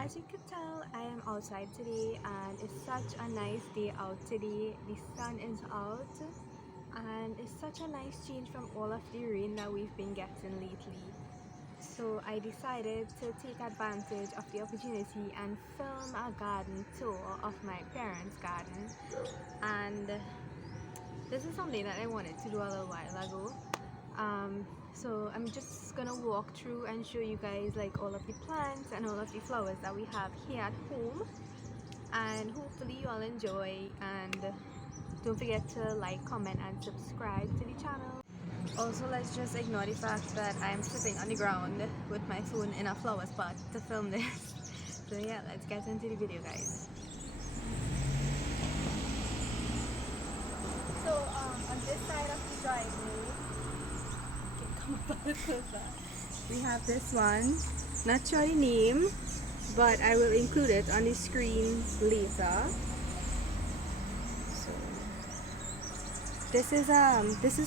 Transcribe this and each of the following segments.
As you can tell, I am outside today and it's such a nice day out today. The sun is out and it's such a nice change from all of the rain that we've been getting lately. So I decided to take advantage of the opportunity and film a garden tour of my parents' garden. And this is something that I wanted to do a little while ago. So I'm just gonna walk through and show you guys like all of the plants and all of the flowers that we have here at home, and hopefully you all enjoy, and don't forget to like, comment and subscribe to the channel. Also, let's just ignore the fact that I'm sitting on the ground with my phone in a flower spot to film this. So yeah, let's get into the video, guys. So on this side of the driveway, we have this one. Not sure the name, but I will include it on the screen later. So this is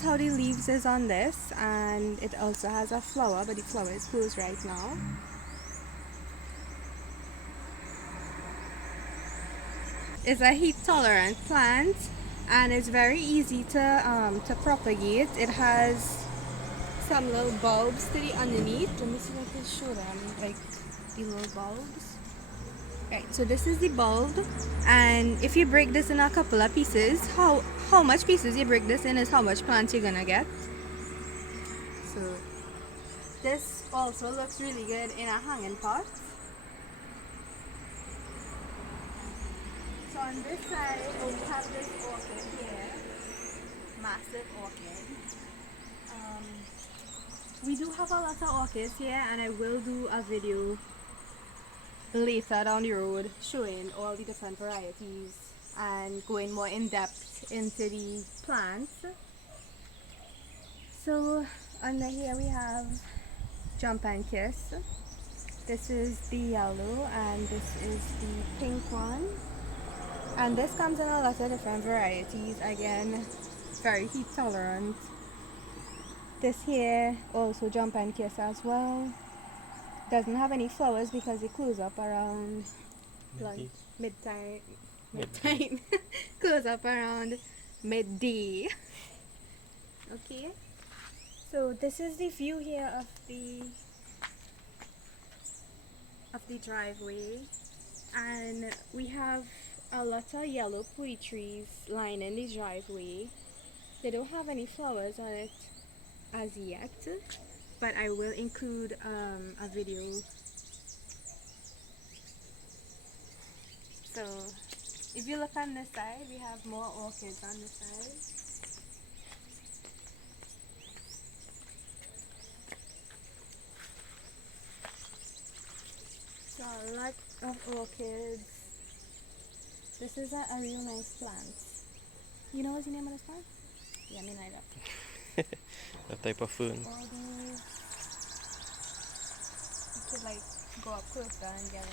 how the leaves is on this, and it also has a flower, but the flower is closed right now. It's a heat tolerant plant and it's very easy to propagate. It has some little bulbs to the underneath. Let me see if I can show them, like the little bulbs. Right, so this is the bulb, and if you break this in a couple of pieces, how much pieces you break this in is how much plant you're gonna get. So this also looks really good in a hanging pot. So on this side, we have this orchid here, massive orchid. We do have a lot of orchids here, and I will do a video later down the road showing all the different varieties and going more in depth into the plants. So under here we have Jump and Kiss. This is the yellow and this is the pink one. And this comes in a lot of different varieties. Again, very heat tolerant. This here also Jump and Kiss as well. Doesn't have any flowers because it close up around mid-time. Close up around midday. Okay. So this is the view here of the driveway, and we have a lot of yellow pui trees lining the driveway. They don't have any flowers on it as yet, but I will include a video. So if you look on this side, we have more orchids on this side. So a lot of orchids. This is a real nice plant. You know what's the name of this plant? Yeah, me neither. That type of fern. All these, you could like go up closer and get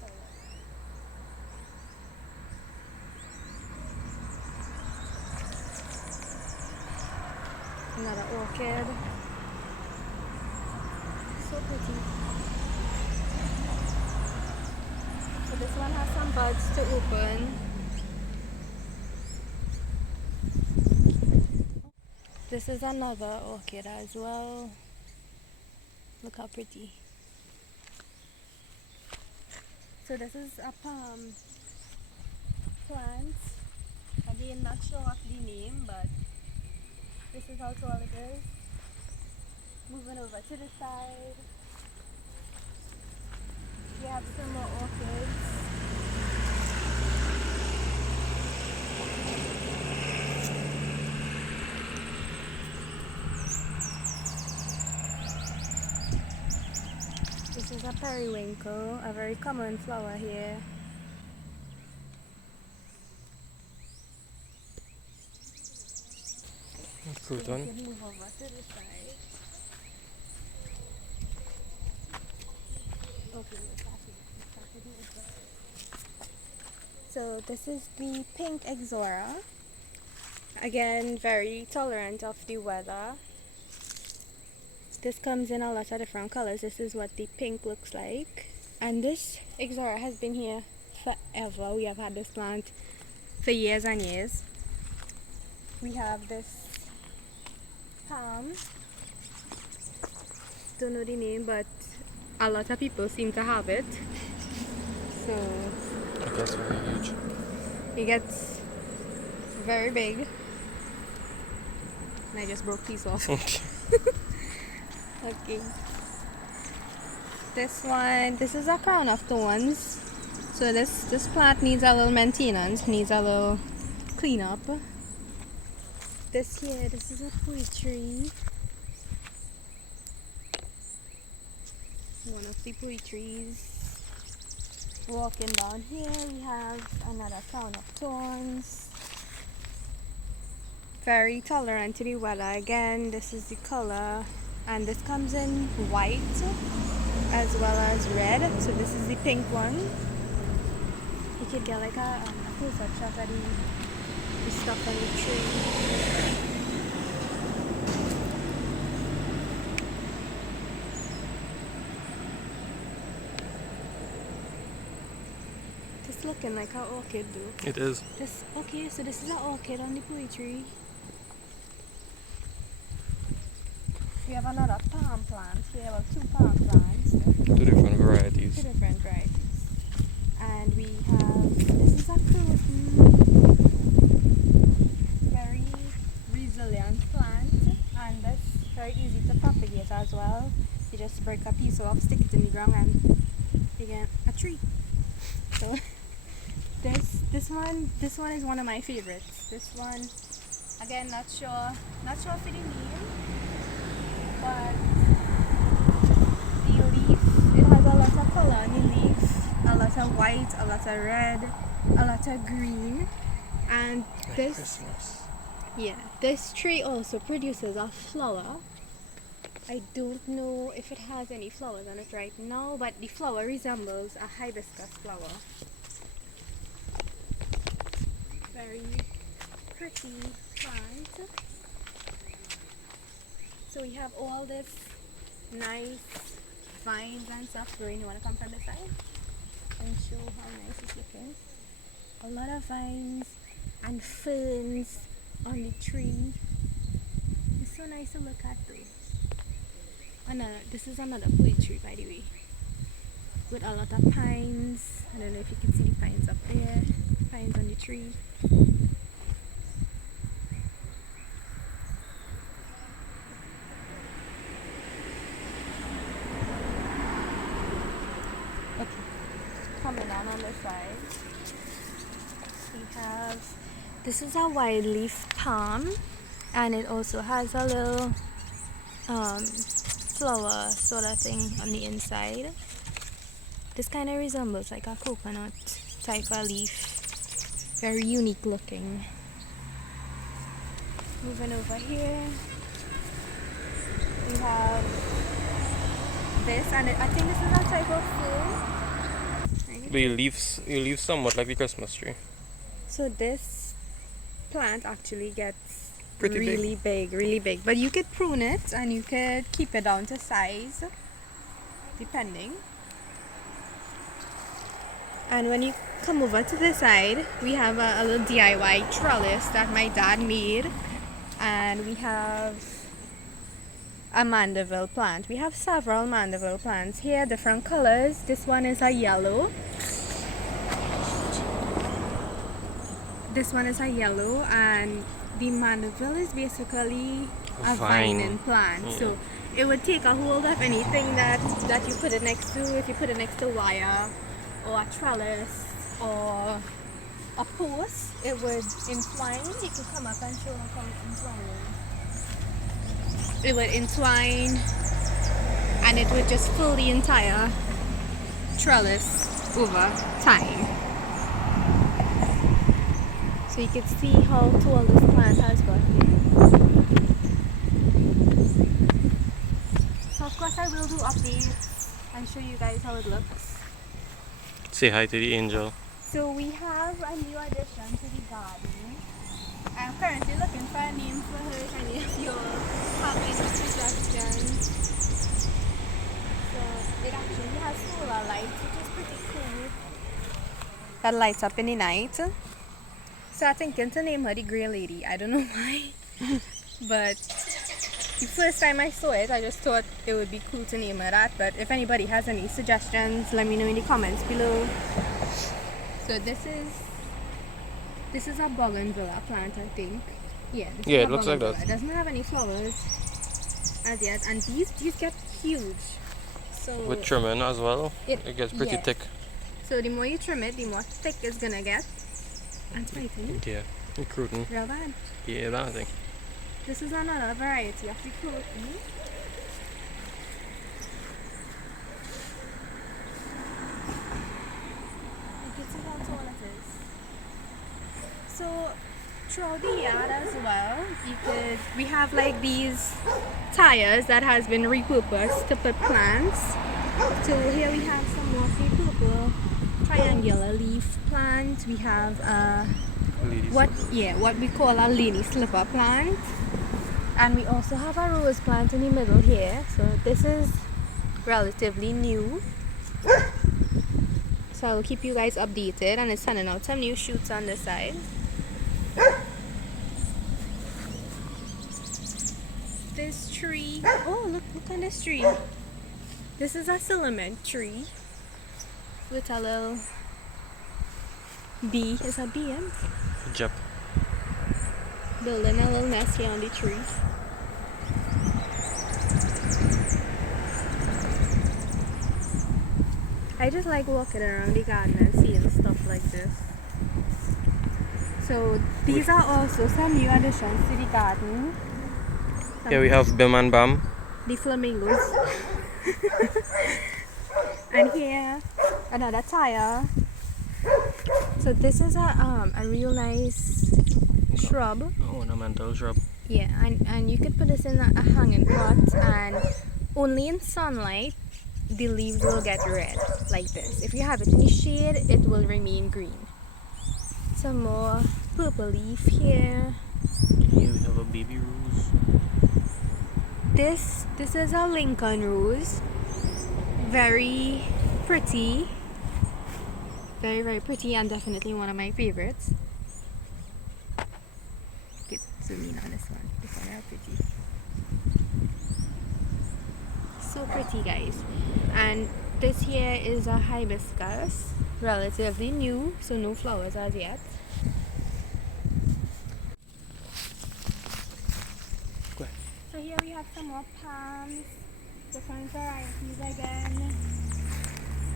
like another orchid. So pretty. So this one has some buds to open. This is another orchid as well. Look how pretty. So this is a palm plant. Again, not sure of the name, but this is how tall it is. Moving over to the side, we have some more orchids. This is a periwinkle, a very common flower here. Good So one. we can move over to the side. Okay, so this is the pink ixora. Again, very tolerant of the weather. This comes in a lot of different colors. This is what the pink looks like. And this ixora has been here forever. We have had this plant for years and years. We have this palm. Don't know the name, but a lot of people seem to have it. So It gets very huge. it gets very big. And I just broke these off. Okay. This one, this is a crown of thorns. So this plant needs a little maintenance, needs a little cleanup. This here, this is a poetry. One of the poetries. Walking down here, we have another crown of thorns. Very tolerant to the weather. Again, this is the color, and this comes in white as well as red. So this is the pink one. You could get like a closer shot at the stuff on the tree. This looking like an orchid though. It is. This okay, so this is an orchid on the poetry. We have another palm plant here, well, 2 palm plants. 2 different varieties. 2 different varieties. And we have, this is a croton, very resilient plant, and that's very easy to propagate as well. You just break a piece off, stick it in the ground, and you get a tree. So this one is one of my favorites. This one, again, not sure for the name, but the leaf, it has a lot of color on the leaf, a lot of white, a lot of red, a lot of green, and Like this Christmas. yeah, this tree also produces a flower. I don't know if it has any flowers on it right now, but the flower resembles a hibiscus flower. Very pretty plant. So we have all this nice vines and stuff growing. You want to come from the side and show how nice it's looking? A lot of vines and ferns on the tree. It's so nice to look at though. This is another poetry, by the way, with a lot of pines. I don't know if you can see the pines up there, pines on the tree. Okay, coming on the side, we have, this is a wide leaf palm, and it also has a little flower sort of thing on the inside. This kind of resembles like a coconut type of leaf. Very unique looking. Moving over here, we have this, and I think this is a type of fern. But you leave somewhat like the Christmas tree. So this plant actually gets Pretty really big. But you could prune it and you could keep it down to size, depending. And when you come over to the side, we have a little DIY trellis that my dad made, and we have a Mandevilla plant. We have several Mandevilla plants here, different colors. This one is a yellow. This one is a yellow, and the Mandevilla is basically a vining plant. Yeah. So it would take a hold of anything that you put it next to. If you put it next to wire or a trellis or a post, it would entwine. You could come up and show how it entwines. It would entwine, and it would just fill the entire trellis over time. So you can see how tall this plant has got here. So of course I will do updates and show you guys how it looks. Say hi to the angel. So we have a new addition to the garden. I'm currently looking for a name for her. If any of you have any suggestions. So it actually has solar lights, which is pretty cool. That lights up in the night. So I'm thinking to name her the Grey Lady. I don't know why. But the first time I saw it, I just thought it would be cool to name her that. But if anybody has any suggestions, let me know in the comments below. So this is a bougainvillea plant, I think. Yeah, Yeah, it looks like that. It doesn't have any flowers as yet, and these get huge. So With trimming as well, it gets pretty yeah. thick. So the more you trim it, the more thick it's gonna get. And spicy. Yeah, recruiting. Real bad. Yeah, that I think. This is another variety of the fruit. You can see how tall it is. So throughout the yard as well, we have like these tires that has been repurposed to put plants. So here we have some more of the purple triangular leaf plant. We have what we call a lady slipper plant. And we also have a rose plant in the middle here. So this is relatively new. So I'll keep you guys updated, and it's sending out some new shoots on this side. This tree, oh look at this tree. This is a filament tree with a little bee. Is a bee? Yep. Building a little nest here on the tree. I just like walking around the garden and seeing stuff like this. So these are also some new additions to the garden. Here we have Bim and Bam. The flamingos. And here another tire. So this is a real nice shrub. Ornamental shrub. Yeah, and you could put this in a hanging pot, and only in sunlight the leaves will get red like this. If you have it in the shade, it will remain green. Some more purple leaf here. Here we have a baby rose. This is a Lincoln rose. Very pretty. Very, very pretty, and definitely one of my favorites. Get zoom in on this one. This one is pretty. So pretty, guys. And this here is a hibiscus, relatively new, so no flowers as yet. So here we have some more palms, different varieties again.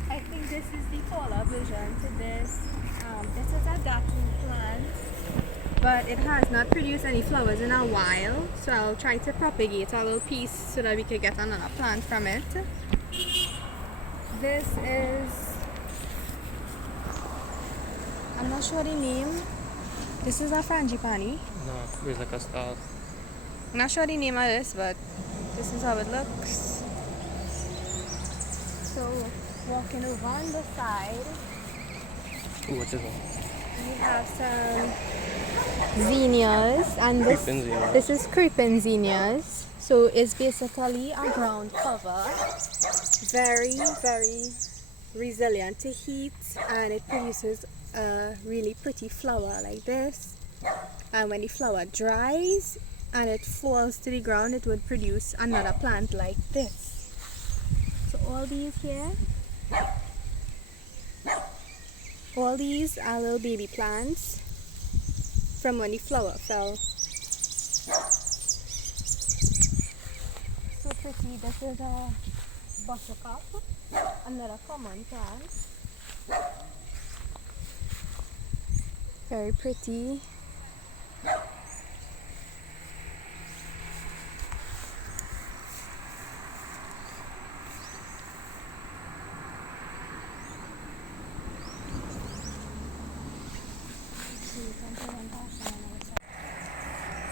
I think this is the taller version to this. This is a datu plant, but it has not produced any flowers in a while, so I'll try to propagate a little piece so that we can get another plant from it. This is, I'm not sure the name. This is a frangipani. No, it's like a star. I'm not sure the name of this, but this is how it looks. So walking over on the side, Ooh, what's this one? we have some zinnias, and this is creeping zinnias. So it's basically a ground cover, very, very resilient to heat, and it produces a really pretty flower like this. And when the flower dries and it falls to the ground, it would produce another plant like this. So all these here, all these are little baby plants from when the flower fell. So pretty. This is a buttercup, another common plant. Very pretty.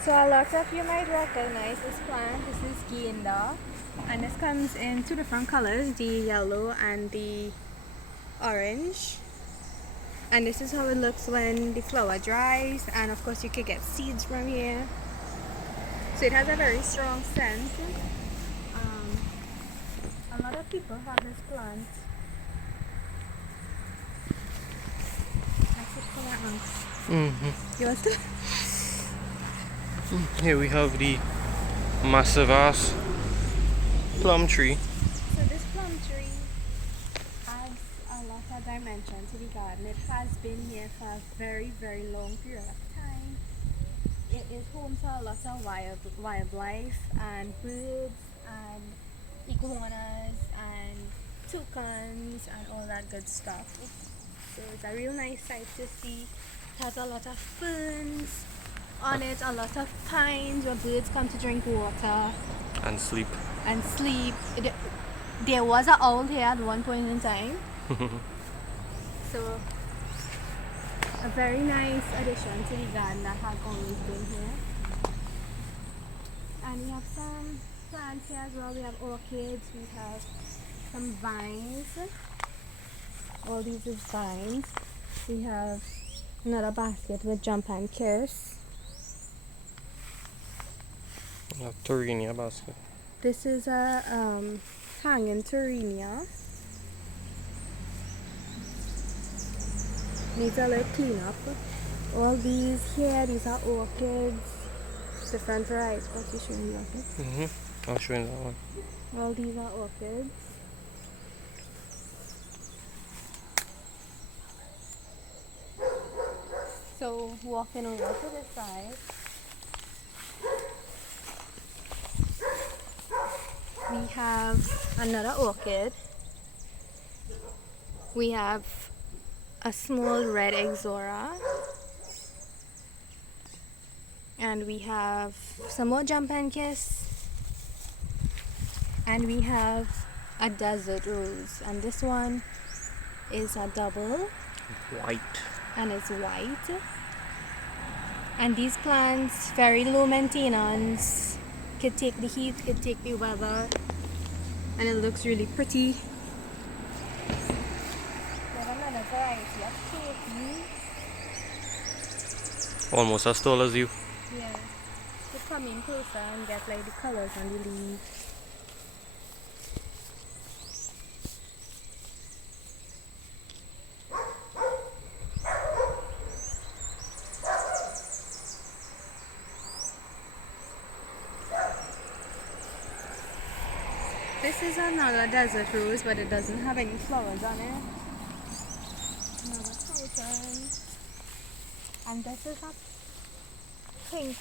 So a lot of you might recognize this plant. This is Gainda, and this comes in two different colors, the yellow and the orange. And this is how it looks when the flower dries, and of course you can get seeds from here. So it has a very strong scent. A lot of people have this plant for my aunt. Mm-hmm. Yours too? Here we have the massive ass plum tree. So this plum tree adds a lot of dimension to the garden. It has been here for a very, very long period of time. It is home to a lot of wildlife and birds and iguanas and toucans and all that good stuff. So it's a real nice sight to see. It has a lot of ferns on it, a lot of pines where birds come to drink water And sleep. and sleep. There was an owl here at one point in time. So a very nice addition to the garden that has always been here. And we have some plants here as well. We have orchids, we have some vines. All these is vines. We have another basket with jump and kiss. A Torrinia basket. This is a hanging Torrinia. Needs a little cleanup. All these here, these are orchids. Different varieties, but you show me orchids. Mm-hmm. I'll show you that one. All these are orchids. So walking over to this side, we have another orchid. We have a small red ixora. And we have some more jump and kiss. And we have a desert rose. And this one is a double. White. And it's white. And these plants, very low maintenance, could take the heat, could take the weather, and it looks really pretty. We have another variety of turkey. Almost as tall as you. Yeah, to come in closer and get like the colors on the leaves. This is another desert rose, but it doesn't have any flowers on it. Another fountain. And this is a pink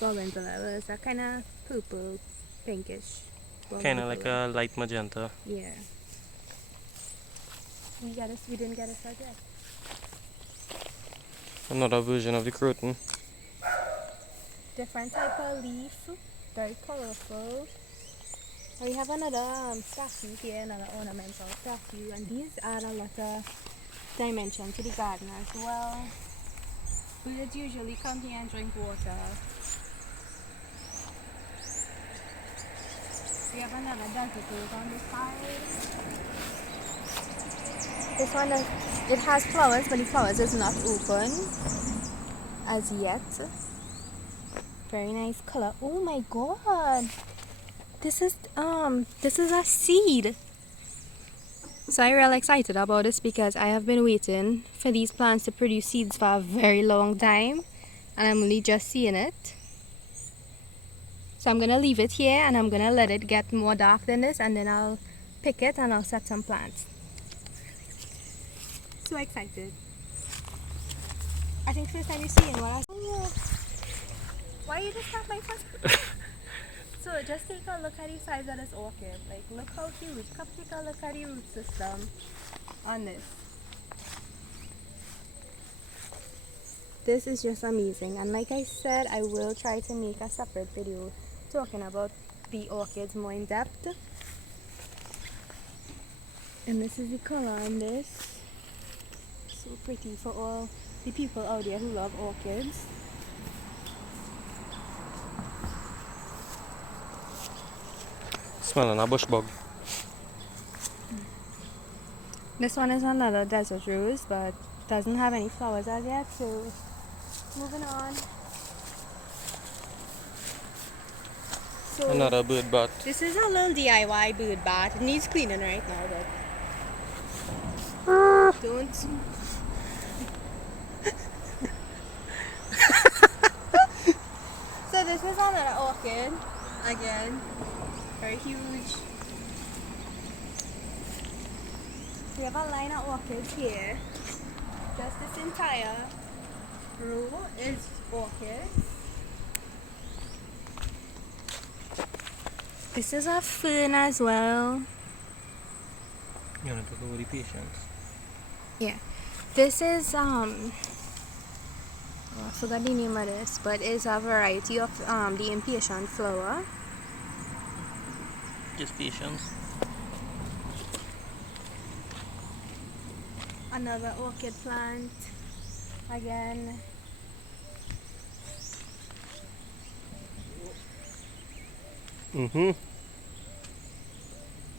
Mandevilla. It's a kind of purple, pinkish. Kind of like a light magenta. Yeah. We didn't get a start yet. Another version of the croton. Different type of leaf, very colorful. We have another statue here, another ornamental statue, and these add a lot of dimension to the garden as well. Birds usually come here and drink water. We have another desert rose on this side. This one, it has flowers, but the flowers is not open as yet. Very nice color. Oh my god! This is a seed. So I'm real excited about this because I have been waiting for these plants to produce seeds for a very long time, and I'm only just seeing it. So I'm gonna leave it here and I'm gonna let it get more dark than this, and then I'll pick it and I'll set some plants. So excited. I think first time you're seeing what I saw. Why you just have my foot? So just take a look at the size of this orchid. Like, look how huge. Come take a look at the root system on this. This is just amazing. And like I said, I will try to make a separate video talking about the orchids more in depth. And this is the color on this. So pretty for all the people out there who love orchids. Smelling a bush bug. This one is another desert rose, but doesn't have any flowers as yet, so moving on. So Another bird bath. this is a little DIY bird bath. It needs cleaning right now, but don't another orchid. Again, very huge. We have a line of orchids here. Just this entire row is orchids. This is a fern as well. You want to talk about the patience? Yeah. This is I forgot the name of this, but it's a variety of the impatient flower. Just patience. Another orchid plant. Again.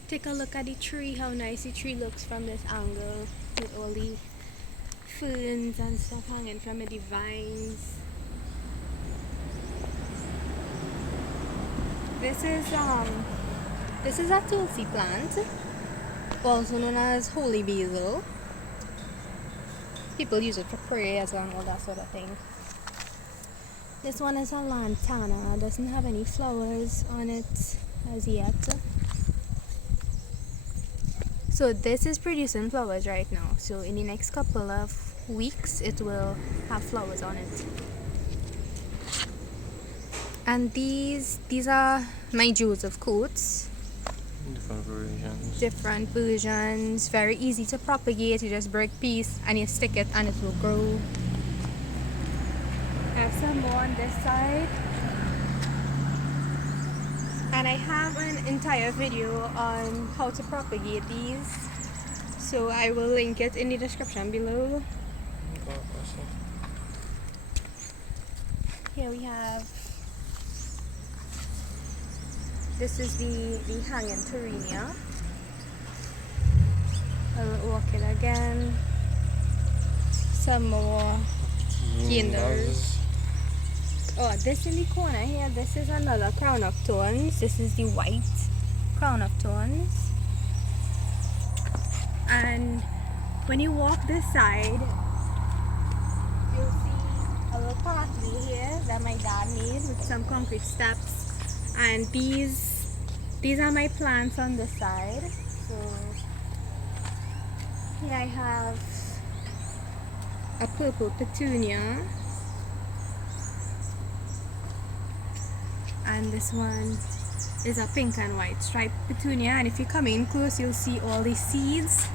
Take a look at the tree, how nice the tree looks from this angle with all the ferns and stuff hanging from the vines. This is a tulsi plant, also known as holy basil. People use it for prayers and all that sort of thing. This one is a lantana, doesn't have any flowers on it as yet. So this is producing flowers right now. So in the next couple of weeks it will have flowers on it. And these are my Joseph coats. Different versions. Very easy to propagate. You just break piece and you stick it and it will grow. I have some more on this side. And I have an entire video on how to propagate these. So I will link it in the description below. Here we have, this is the hanging Torenia. A little orchid again. Some more kinders. Oh, this in the corner here, this is another crown of thorns. This is the white crown of thorns. And when you walk this side, you'll see a little pathway here that my dad made with some concrete steps. And these are my plants on this side. So here I have a purple petunia. And this one is a pink and white striped petunia, and if you come in close you'll see all the seeds.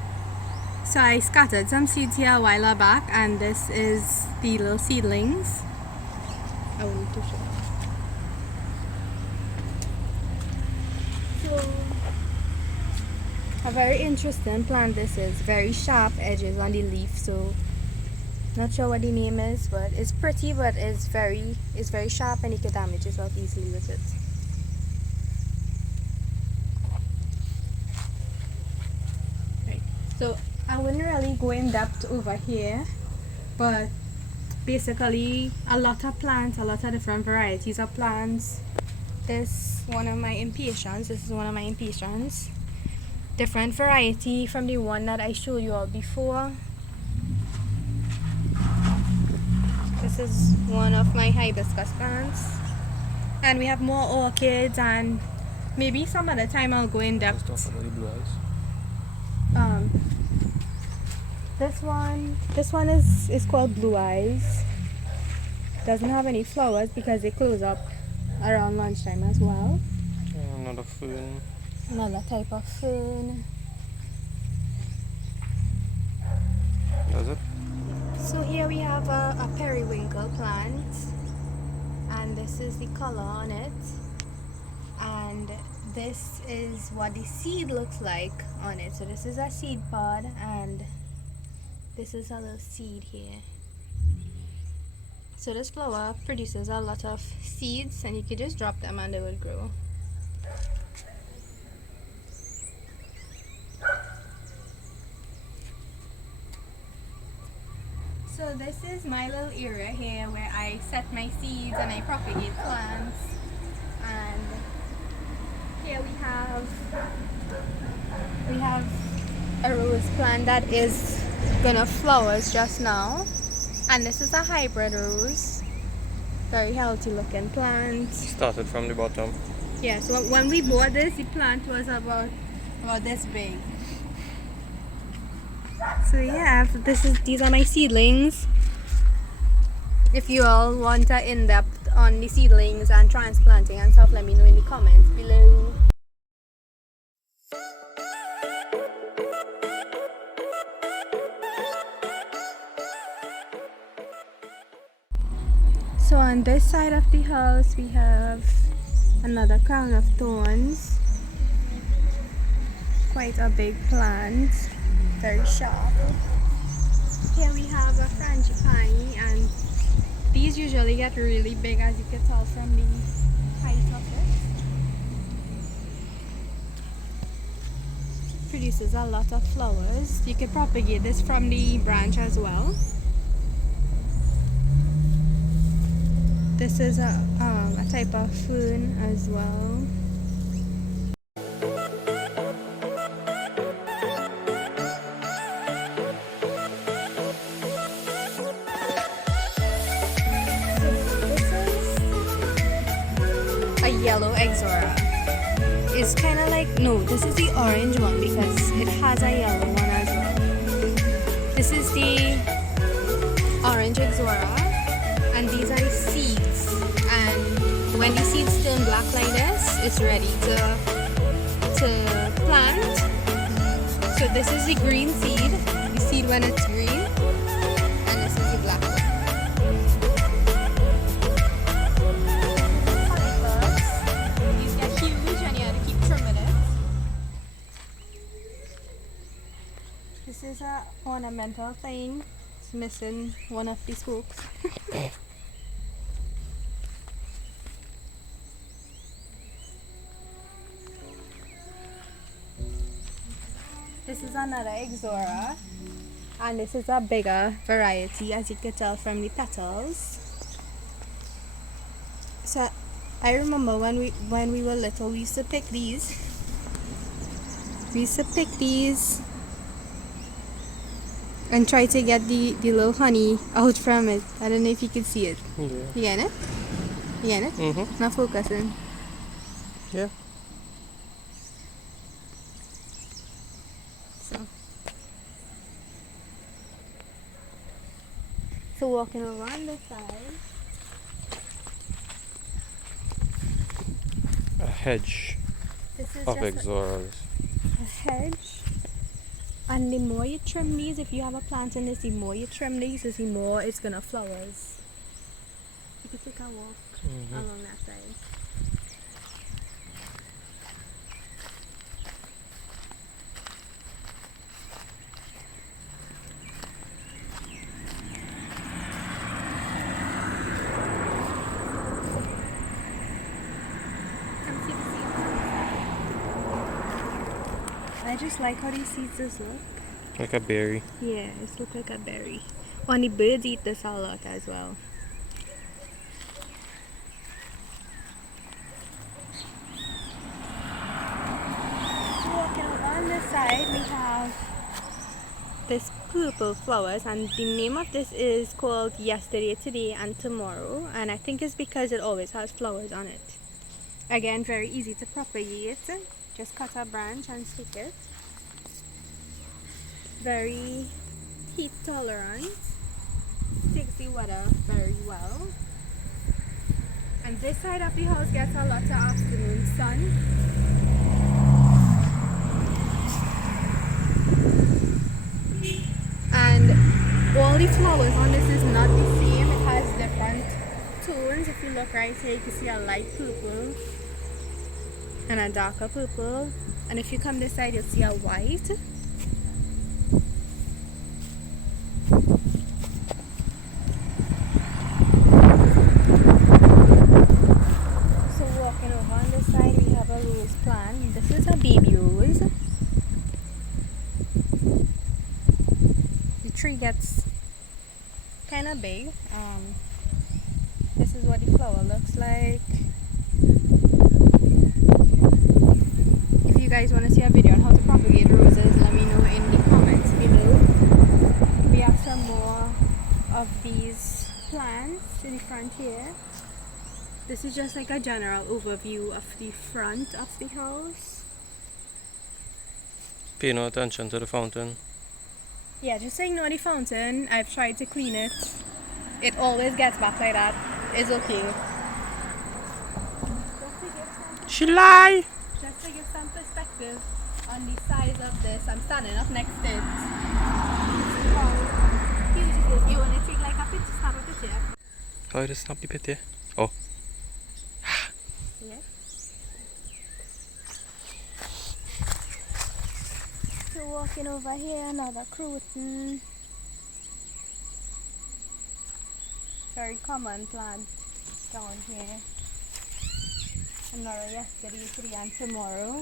So I scattered some seeds here a while back, and this is the little seedlings. I will need to show you. So a very interesting plant this is. Very sharp edges on the leaf, so not sure what the name is, but it's pretty, but it's very sharp and you can damage yourself easily with it. Right. So I wouldn't really go in depth over here, but basically a lot of plants, a lot of different varieties of plants. This is one of my impatiens. Different variety from the one that I showed you all before. This is one of my hibiscus plants. And we have more orchids, and maybe some other time I'll go in depth. This one is called Blue Eyes. Doesn't have any flowers because they close up around lunchtime as well. Another fern. Another type of fern. Does it? So here we have a periwinkle plant, and this is the color on it, and this is what the seed looks like on it. So this is a seed pod, and this is a little seed here. So this flower produces a lot of seeds, and you could just drop them and they will grow. So this is my little area here where I set my seeds and I propagate plants. And here we have a rose plant that is gonna flowers just now. And this is a hybrid rose. Very healthy looking plant. Started from the bottom. Yeah, so when we bought this, the plant was about this big. So yeah, these are my seedlings. If you all want an in-depth on the seedlings and transplanting and stuff, let me know in the comments below. So on this side of the house we have another crown of thorns. Quite a big plant, very sharp. Here we have a frangipani, and these usually get really big, as you can tell from the height of it. Produces a lot of flowers. You can propagate this from the branch as well. This is a type of fern as well. A yellow ixora. It's kind of like, no, this is the orange one because it has a yellow one as well. This is the orange ixora, and these are the seeds. And when the seeds turn black like this, it's ready to plant. So this is the green seed, the seed when it's green, and this is the black one. These get huge and you have to keep trimming it. This is a ornamental thing. It's missing one of the spokes. This is another ixora, and this is a bigger variety, as you can tell from the petals. So I remember when we were little, we used to pick these. We used to pick these and try to get the little honey out from it. I don't know if you can see it. Yeah. You get it? You get it? Mm-hmm. Not focusing. Yeah. So walking around the side. A hedge This is of just ixoras. a hedge. And the more you trim these, if you have a plant in this, the more you trim these, is the more it's gonna flowers. You can take a walk along that side. I just like how these seeds just look. Like a berry. Yeah, it looks like a berry. And the birds eat this a lot as well. Walking on this side, we have this purple flowers, and the name of this is called Yesterday, Today, and Tomorrow, and I think it's because it always has flowers on it. Again, very easy to propagate. Just cut a branch and stick it. Very heat tolerant. Takes the weather very well. And this side of the house gets a lot of afternoon sun. And all the flowers on this is not the same. It has different tones. If you look right here, you can see a light purple and a darker purple, and if you come this side, you'll see a white. So walking over on this side, we have a rose plant. This is a baby rose. The tree gets kind of big. This is what the flower looks like. If you guys want to see a video on how to propagate roses, let me know in the comments below. We have some more of these plants in the front here. This is just like a general overview of the front of the house. Pay no attention to the fountain. Yeah, just ignore the fountain. I've tried to clean it. It always gets back like that. It's okay. She lie! Just to give some perspective on the size of this, I'm standing up next to it. Beautiful. You want to take like a picture, snap a picture? Oh, det snabbt i PT. Oh. Yeah. So walking over here, another croton. Very common plant down here. Another yesterday, today and tomorrow.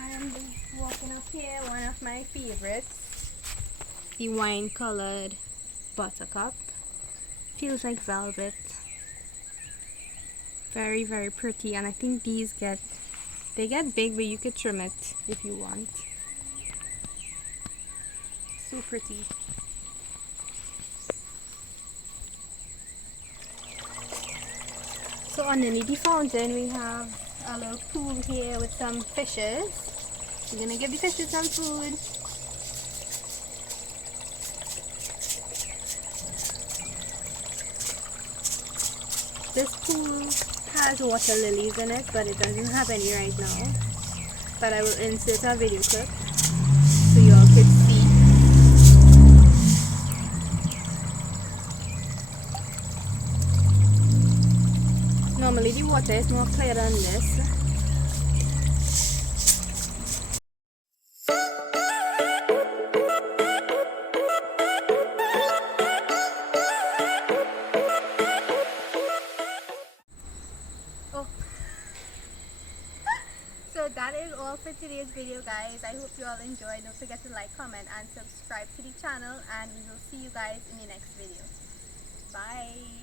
And walking up here, one of my favorites, the wine colored buttercup. Feels like velvet. Very, very pretty, and I think these get big, but you could trim it if you want. So pretty. So underneath the fountain we have a little pool here with some fishes. We're gonna give the fishes some food. This pool has water lilies in it, but it doesn't have any right now. But I will insert a video clip so you all could see. Normally the water is more clear than this. Oh. So that is all for today's video, guys. I hope you all enjoyed. Don't forget to like, comment and subscribe to the channel, and we will see you guys in the next video. Bye.